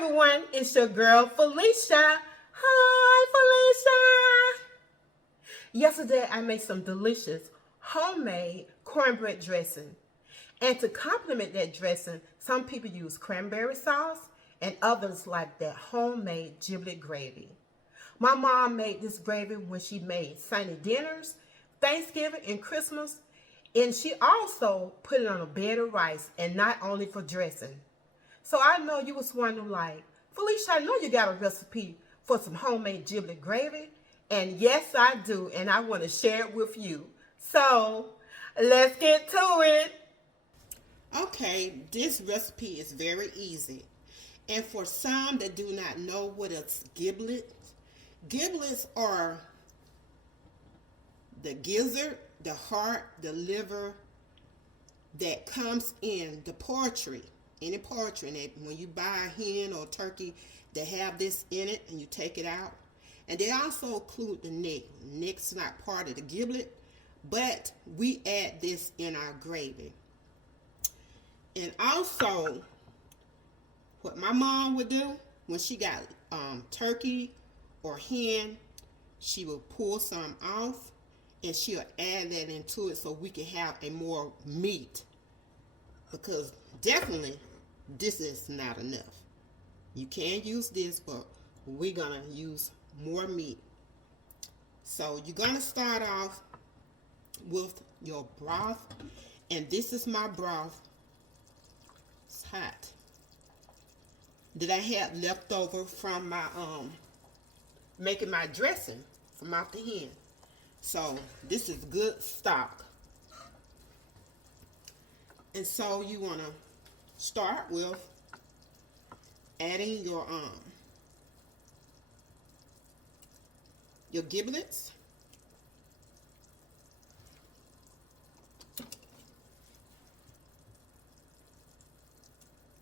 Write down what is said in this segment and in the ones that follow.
everyone, it's your girl Felicia. Hi Felicia. Yesterday I made some delicious homemade cornbread dressing. And to complement that dressing, some people use cranberry sauce and others like that homemade giblet gravy. My mom made this gravy when she made Sunday dinners, Thanksgiving, and Christmas. And she also put it on a bed of rice, and not only for dressing. So I know you was wondering like, Felicia, I know you got a recipe for some homemade giblet gravy. And yes, I do. And I want to share it with you. So let's get to it. Okay, this recipe is very easy. And for some that do not know what a giblet, giblets are the gizzard, the heart, the liver that comes in the poultry. Any poultry, and when you buy a hen or a turkey, they have this in it, and you take it out. And they also include the neck. Neck's not part of the giblet, but we add this in our gravy. And also, what my mom would do when she got turkey or hen, she will pull some off, and she'll add that into it so we can have a more meat. Because definitely, this is not enough. You can use this, but we're going to use more meat. So you're going to start off with your broth. And this is my broth. It's hot. That I had left over from my making my dressing from out the hen. So this is good stock. And so you want to start with adding your giblets.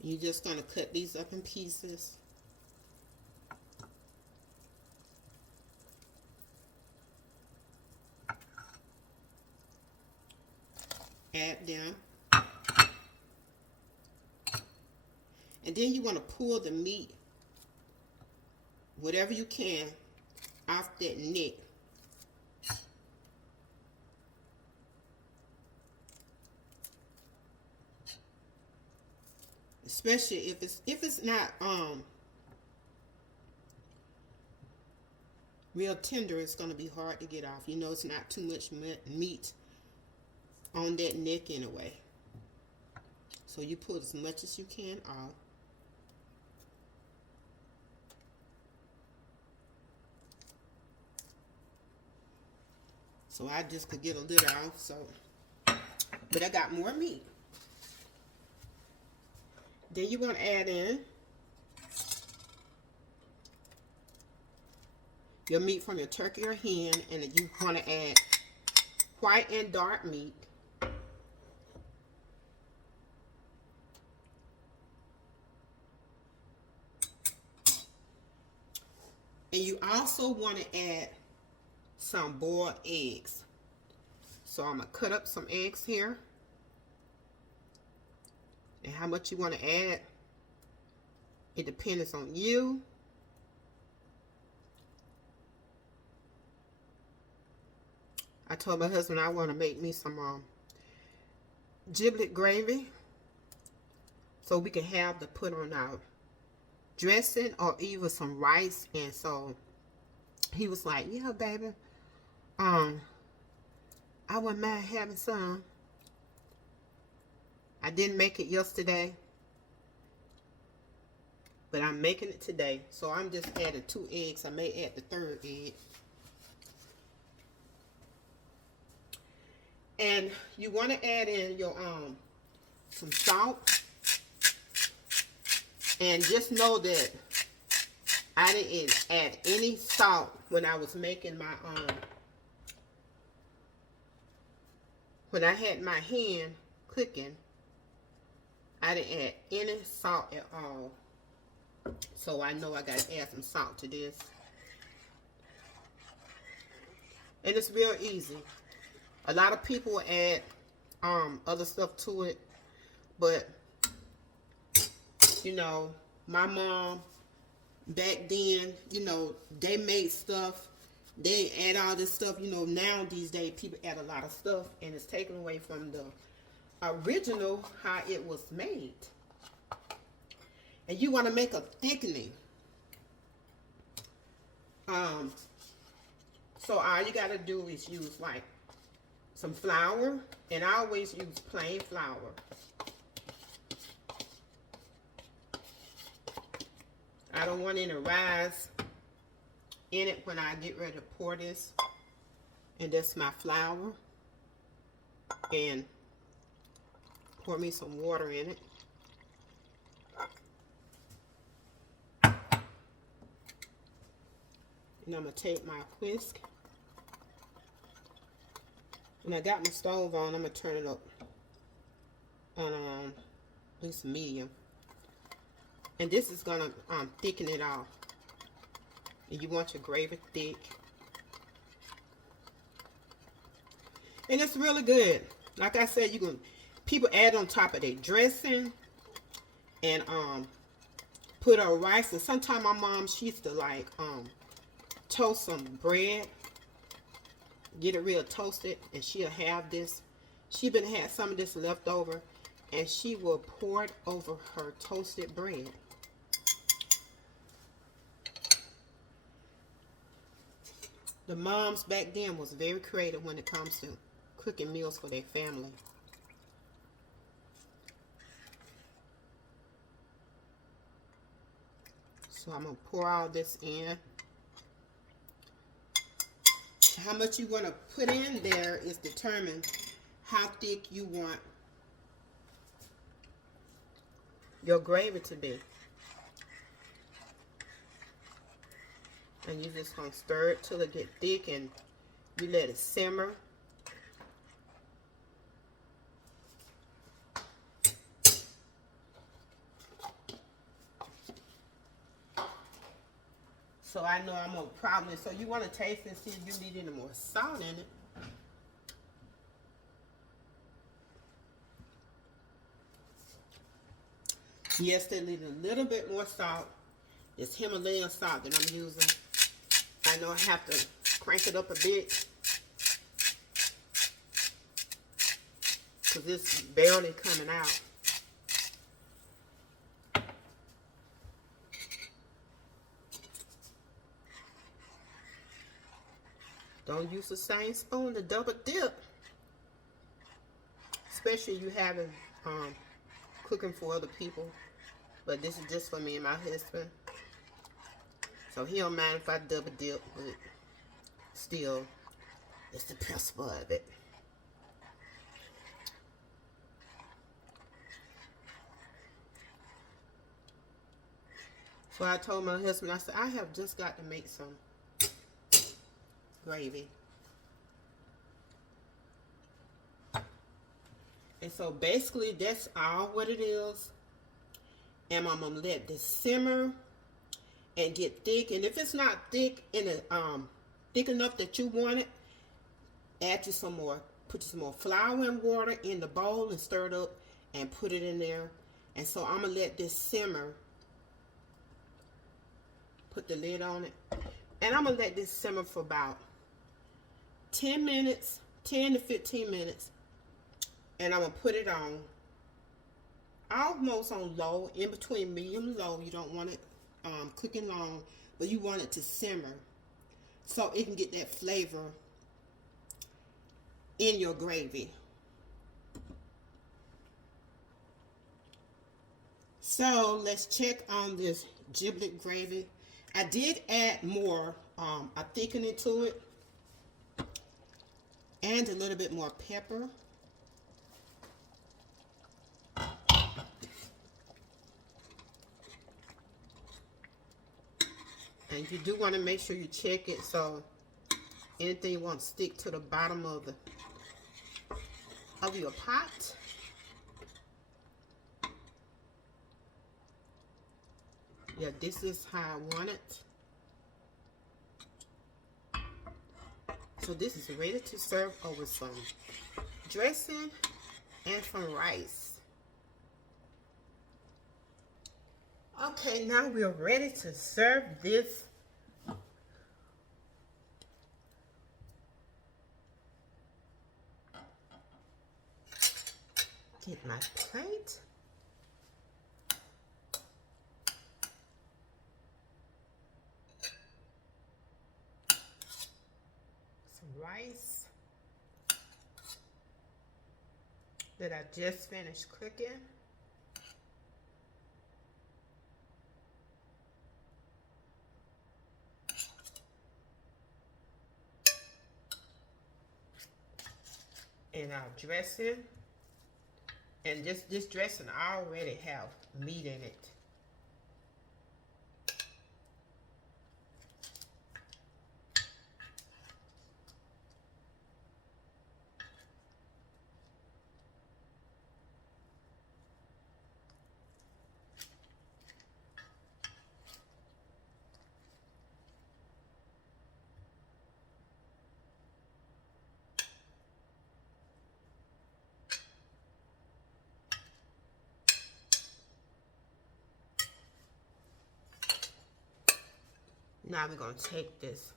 You're just going to cut these up in pieces. Add them. And then you want to pull the meat, whatever you can, off that neck. Especially if it's not real tender, it's going to be hard to get off. You know, it's not too much meat on that neck anyway. So you pull as much as you can off. So I just could get a little off, but I got more meat. Then you're going to add in your meat from your turkey or hen, and then you're going to add white and dark meat. And you also want to add some boiled eggs. So I'm going to cut up some eggs here. And how much you want to add, it depends on you. I told my husband I want to make me some giblet gravy so we can have to put on our dressing or even some rice. And so he was like, yeah, baby, I wouldn't mind having some. I didn't make it yesterday, but I'm making it today. So I'm just adding 2 eggs. I may add the 3rd egg. And you want to add in your some salt. And just know that I didn't add any salt when I was making my when I had my hen cooking. I didn't add any salt at all. So I know I got to add some salt to this. And it's real easy. A lot of people add other stuff to it. But, you know, my mom back then, you know, they made stuff. They add all this stuff. You know, now these days people add a lot of stuff, and it's taken away from the original how it was made. And you want to make a thickening. So all you got to do is use like some flour, and I always use plain flour. I don't want any rise in it when I get ready to pour this. And that's my flour. And pour me some water in it. And I'm going to take my whisk. And I got my stove on. I'm going to turn it up on at least medium. And this is going to thicken it off. And you want your gravy thick. And it's really good. Like I said, you can people add on top of their dressing and put a rice. And sometimes my mom, she used to like toast some bread, get it real toasted, and she'll have this. She been had some of this left over, and she will pour it over her toasted bread. The moms back then was very creative when it comes to cooking meals for their family. So I'm going to pour all this in. How much you want to put in there is determined how thick you want your gravy to be. And you're just going to stir it till it get thick, and you let it simmer. So I know I'm going to probably, so you want to taste and see if you need any more salt in it. Yes, they need a little bit more salt. It's Himalayan salt that I'm using. I know I have to crank it up a bit because it's barely coming out. Don't use the same spoon to double dip, especially you having cooking for other people. But this is just for me and my husband, so he don't mind if I double dip, but still, it's the principle of it. So I told my husband, I said, I have just got to make some gravy. And so basically that's all what it is. And I'm gonna let this simmer and get thick. And if it's not thick in a thick enough that you want it, add you some more, put some more flour and water in the bowl and stir it up and put it in there. And so I'm gonna let this simmer. Put the lid on it. And I'm gonna let this simmer for about 10 minutes, 10 to 15 minutes. And I'm gonna put it on almost on low, in between medium and low. You don't want it cooking long, but you want it to simmer so it can get that flavor in your gravy. So let's check on this giblet gravy. I did add more a thickening to it and a little bit more pepper. And you do want to make sure you check it so anything won't stick to the bottom of your pot. Yeah, this is how I want it. So this is ready to serve over some dressing and some rice. Okay, now we're ready to serve this. Get my plate. Some rice that I just finished cooking. And our dressing. And this dressing already have meat in it. Now we're going to take this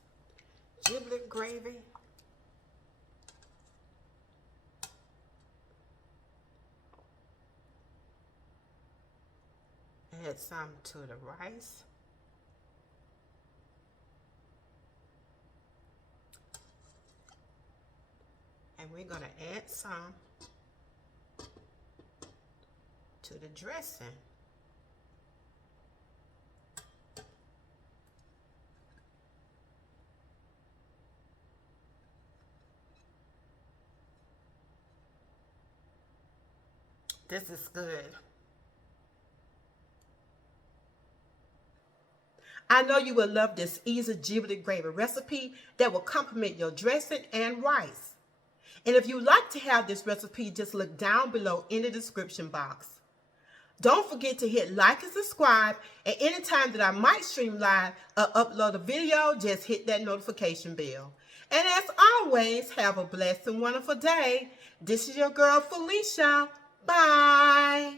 giblet gravy. Add some to the rice. And we're going to add some to the dressing. This is good. I know you will love this easy giblet gravy recipe that will complement your dressing and rice. And if you'd like to have this recipe, just look down below in the description box. Don't forget to hit like and subscribe, and anytime that I might stream live or upload a video, just hit that notification bell. And as always, have a blessed and wonderful day. This is your girl Felicia. Bye.